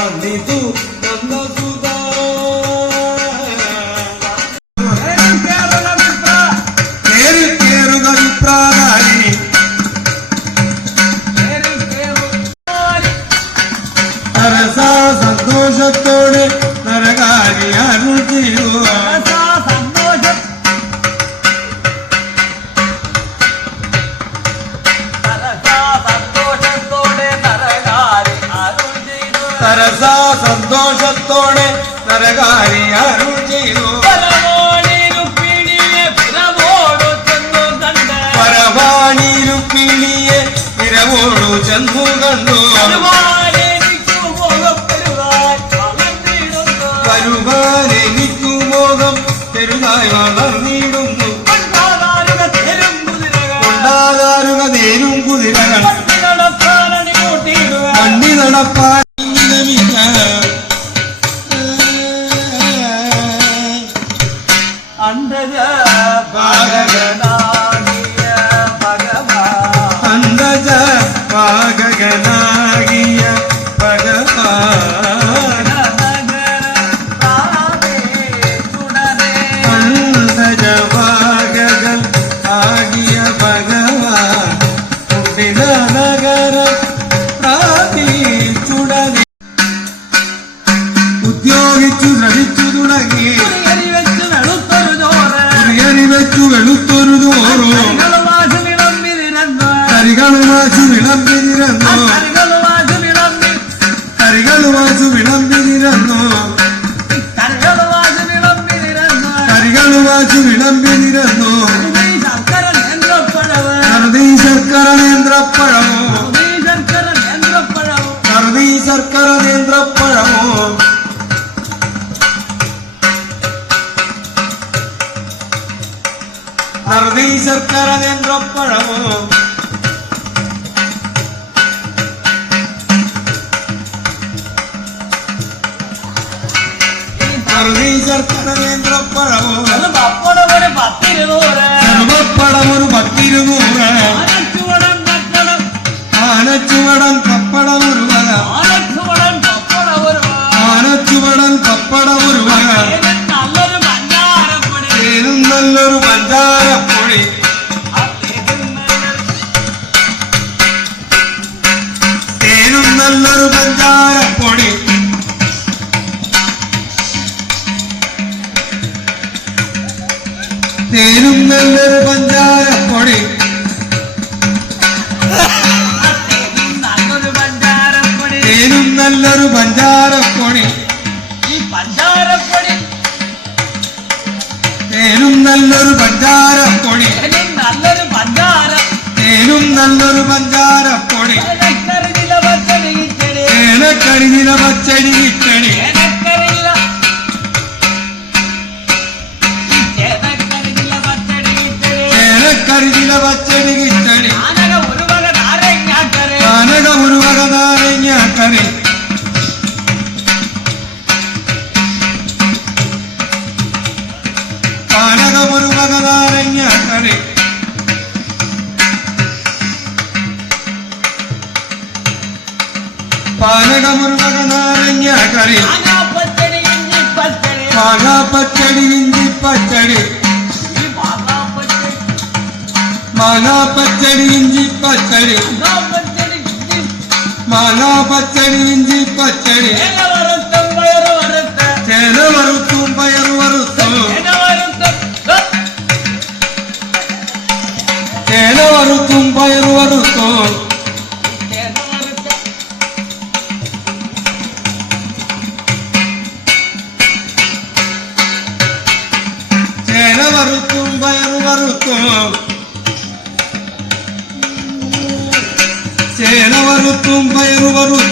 నందూ నందూ സരസാ സന്തോഷത്തോടെ നരകാരി അരുൾ ചെയ്തു പരവാണി രുക്മിണിയെ ഇരവോടു ചെന്നു കണ്ടു. വരുവാൻ എനിക്കു മോഹം വളർന്നിടുന്നു കൊണ്ടാകാരുക നേരും കുതിരകൾ. കണ്ണി നടപ്പാൻ அண்டக பாரதனா ഉദ്യോഗിച്ചു ദ്രവിച്ചു തുടങ്ങി. വെച്ചു വെളുത്തൊരു തോറോ കരികളും വാച്ചു വിളമ്പിനിരന്നു കരികളും വാച്ചു വിളമ്പിനിരന്നു കരികളും വാച്ചു വിളമ്പിനിരന്നു കറുതി ശർക്കര നേന്ത്രപ്പഴമോ കറുതി ശർക്കര നേന്ത്രപ്പഴമോ കറുതി ശർക്കര നേന്ത്രപ്പഴമോ നല്ലൊരു പഞ്ചാരപ്പൊടി തേനും നല്ലൊരു പഞ്ചാരപ്പൊടി തേനും നല്ലൊരു പഞ്ചാരപ്പൊടി തേനും നല്ലൊരു പഞ്ചാരപ്പൊടി നല്ലൊരു പഞ്ചാര തേനും നല്ലൊരു പഞ്ചാരപ്പൊടി ഏലക്കറിയില പച്ചടി കിച്ചടി തേനക്കടിനില പച്ചടി കിട്ടണി. ഏലക്കറിയില ഏലക്കറിയില പച്ചടി മാങ്ങാ പച്ചടി ഇഞ്ചി പച്ചടി തേങ്ങ വറുത്തും പയറ് വറുത്ത് ചേന വറുത്തും പയർ വറുത്തും ചേന വറുത്തും ചേന വറുത്തും പയറു വറുത്തും ചേന വറുത്തും പയറു വറുത്തും